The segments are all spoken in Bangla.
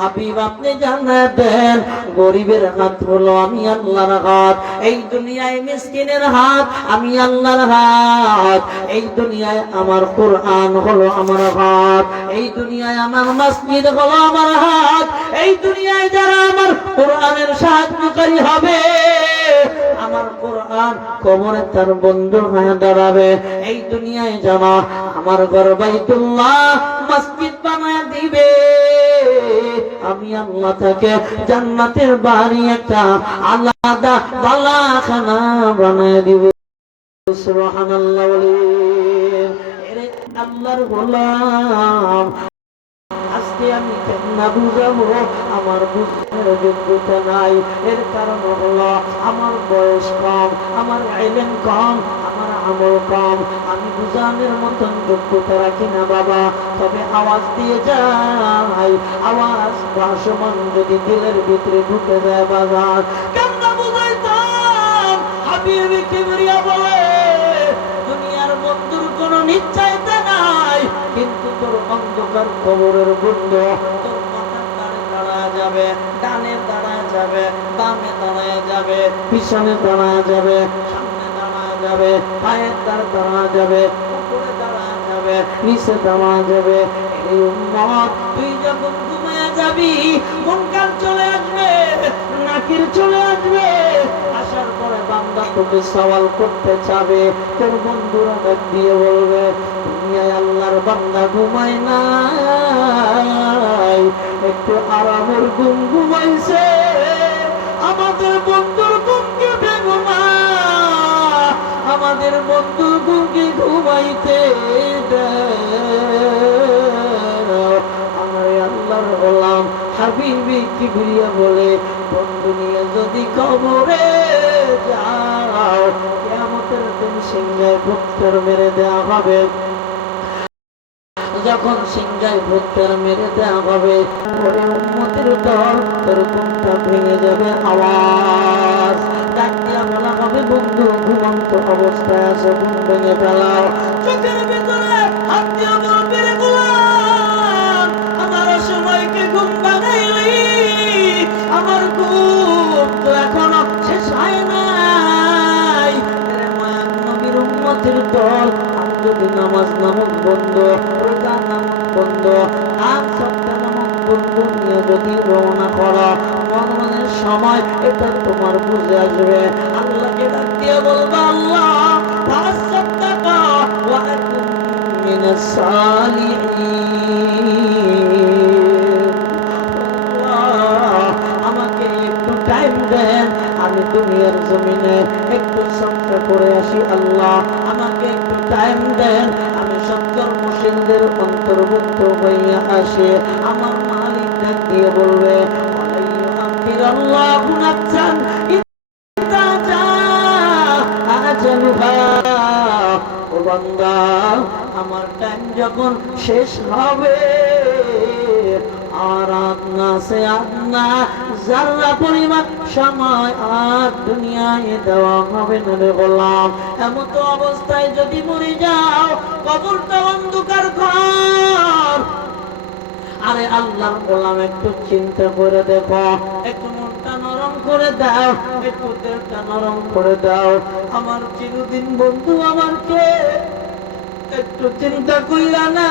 হাবিব, আপনি জানাতেন দেন, গরিবের হাত হলো আমি আল্লাহর হাত। এই দুনিয়ায় মিসকিনের হাত, আমি আল্লাহর হাত। এই দুনিয়ায় আমার কোরআন হলো আমার হাত। এই দুনিয়ায় আমার মসজিদ হলো আমার হাত। এই দুনিয়ায় যারা আমার কোরআনের সাহায্যকারী হবে, আমার কোরআন কবরে তার বন্ধু হয়ে দাঁড়াবে। এই দুনিয়ায় জানা আমার ঘর বাইতুল্লাহ মসজিদ বানায় দিবে। আমি আল্লাহ তাকে জান্নাতের বাড়ি একটা আলাদা বালাখানা বানায় দিব। আমি আমার বুঝার যোগ্যতা নাই। এর কারণ হলো আমার বয়স কম, আমার আইলেন কম আমল কম আমি বুঝানোর মতন যোগ্যতা রাখি না বাবা। তবে আওয়াজ দিয়ে যাই। আওয়াজ ভাসমান যদি দিলের ভিতরে ঢুকে যায় বাজার। কেন নিশ্চয়তা নাই। কিন্তু তোর অন্ধকার কবরের বন্ধ তোর যাবে, ডানে দাঁড়ায় যাবে, বামে দাঁড়ায় যাবে, পিছনে দাঁড়ায় যাবে। যাবে, পায়ের দ্বার দাঁড়ায় যাবে, উপরে দাঁড়ায় যাবে, নিচে দাঁড়ায় যাবে। তুই যখন ঘুমিয়ে যাবি মনকাল চলে আসবে, নাকির চলে আসবে। আসার পরে তোকে সওয়াল করতে চাবে, তোর বলবে বান্দা নাই, একটু আরামের ঘুম ঘুমাইছে। আমাদের বন্ধুর ঘুমকে ঘুমাইতে বলে, বন্ধু নিয়ে যদি কবরে সিংহায় মেরে হবে। যখন সিংহায় ভক্তর মেরে দেওয়া হবে উন্মতির দল তোর ভেঙে যাবে আওয়াজ। বন্ধু ঘুমন্ত অবস্থায় আছে, ঘুম ভেঙে ফেলাও। চোখের ভিতরে আমার সময়কে ঘুম বানাইলি আমার ঘুম তো এখনও শেষ হয় নাই। নবীর উম্মতের দল যদি নামাজ নামক বন্ধ, রোজা নামক বন্ধ আম সপ্তাহ নামক বন্ধ নিয়ে যদি রওনা করো মরণের সময় এটা তোমার বুঝে আসবে। আল্লাহকে আমাকে একটু টাইম দেন, আমি দুনিয়ার জমিনে একটু সত্য করে আসি আল্লাহ। আমাকে একটু টাইম দেন, আমি সৎকর্মশীলদের অন্তর্ভুক্ত হইয়া আসে। আমার মালিক ডাক দিয়ে বলবে আল্লাহ বান্দা আমার টাইম যখন শেষ হবে, আর আদনা সে আদনা যারা পরিমাণ সময় আর দুনিয়ায় দেওয়া হবে না রে গোলাম। এমন তো অবস্থায় যদি মরে যাও, কবরটা অন্ধকার ঘর। আরে আল্লাহ বললাম একটু চিন্তা করে দেখো একটু করে দাও নরম করে দাও। আমার চিরদিন বন্ধু আমাকে একটু চিন্তা কইরা না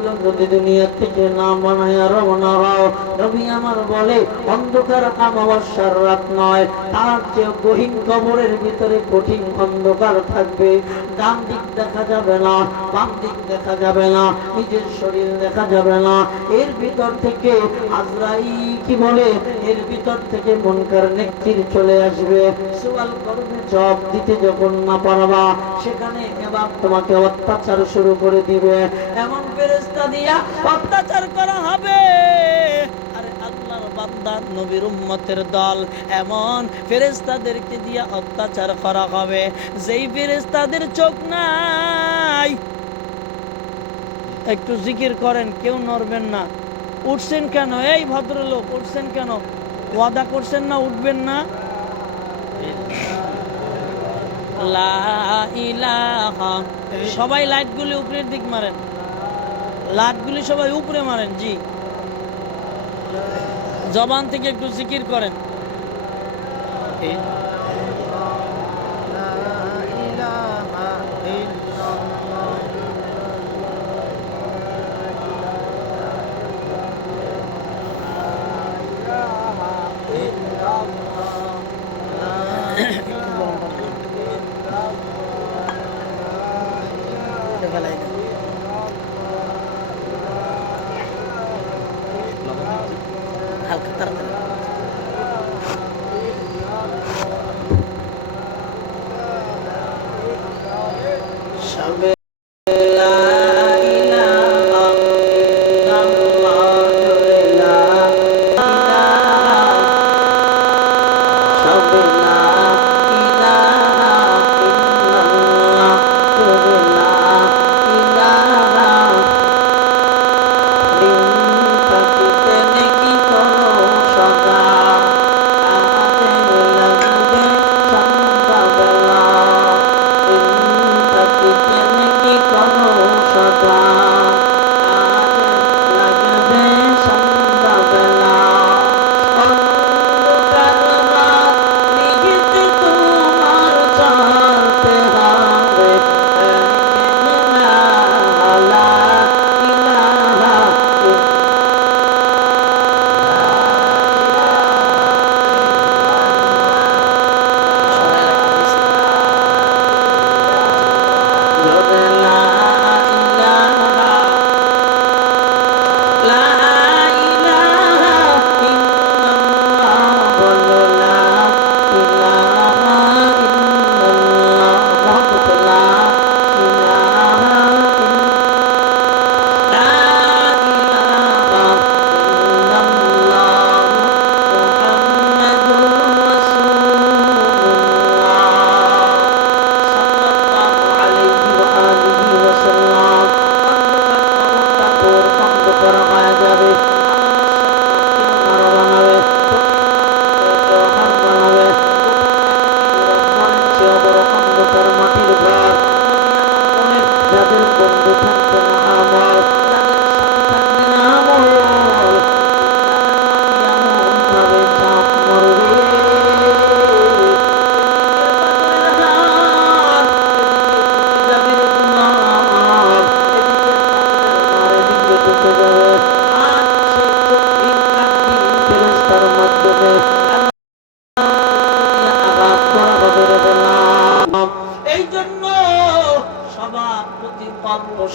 এই যদি দুনিয়া থেকে না বানায় রওনা হও রবি আমার বলে, অন্ধকার অমাবস্যার রাত নয়, তার চেয়ে গহীন কবরের ভিতরে কঠিন অন্ধকার থাকবে। ডান দিক দেখা যাবে না, বাম দিক দেখা যাবে না, নিজের শরীর দেখা যাবে না। এর ভিতর থেকে আজরাই কি বলে, এর ভিতর থেকে মনকার নেকির চলে আসবে। সুয়াল করবে জব দিতে যখন না পারবা, সেখানে এবার তোমাকে অত্যাচার শুরু করে দিবে। এমন ফেরেশতা দিয়া অত্যাচার করা হবে। একটু জিকির করেন, কেউ নড়বেন না। উঠছেন কেন? এই ভদ্রলোক, উঠছেন কেন? ওয়াদা করছেন না, উঠবেন না? সবাই লাইটগুলি উপরের দিক মারেন। লাটগুলি সবাই উপরে মারেন জি। জবান থেকে একটু জিকির করেন। ആൾക്കാർ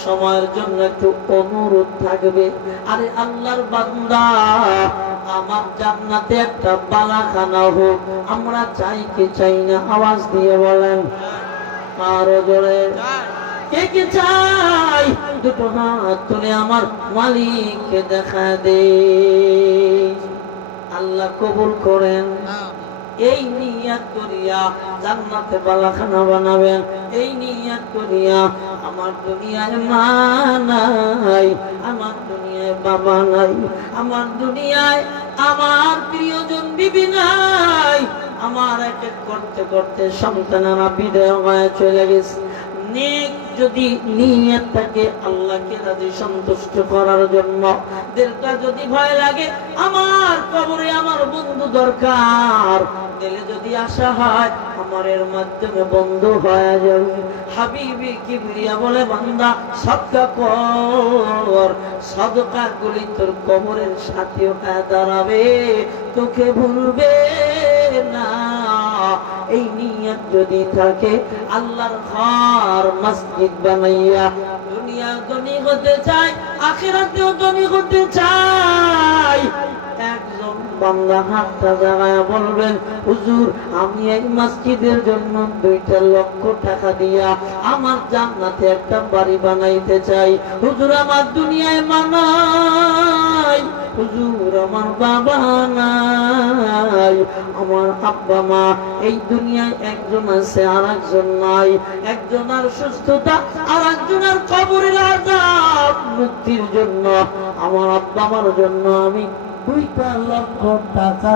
সময়ের জন্য একটু অনুরোধ থাকবে। আরে আল্লাহর বান্দা আমার জান্নাতে একটা বালাখানা হোক আমরা চাই কি চাই না আওয়াজ দিয়ে বলেন। আরও জোরে। কে কে চাই দুটো হাত তুলে আমার মালিককে দেখা দে। আল্লাহ কবুল করেন। এই নিয়াত করিয়া জান্নাতে বালাখানা বানাবেন। এই নিয়াত করিয়া আমার দুনিয়ায় মা নাই, আমার দুনিয়ায় বাবা নাই, আমার দুনিয়ায় আমার প্রিয়জন বিবি নাই। আমার এক এক করতে করতে সন্তানেরা বিদায় হয়ে চলে গেছে। নেক যদি থাকে, আল্লাহকে রাজি সন্তুষ্ট করার জন্য। যদি ভয় লাগে, আমার কবরে আমার বন্ধু দরকার। যদি হয় আমার এর মাধ্যমে বন্ধু হয়ে যাবে। হাবিবি বলে, বান্দা সদকা কর। গুলি তোর কবরের সাথে হয়ে দাঁড়াবে। তোকে ভুলবে এই নিয়ত যদি থাকে, আল্লাহর ঘর মসজিদ বানাইয়া দুনিয়া ধনী হতে চাই আখিরাতেও ধনী হতে চাই দুইটা দিয়া আমার জান্নাতে একটা বাড়ি বানাইতে চাই। হুজুর, আমার দুনিয়ায় মানাই হুজুর, আমার বাবা নাই। আমার আব্বা মা। এই দুনিয়ায় একজন আছে আর একজন নাই। একজন আর সুস্থতা আর একজনের কবরের আজাব মুক্তির জন্য, আমার আব্বা মার জন্য আমি দুইটা লক্ষ টাকা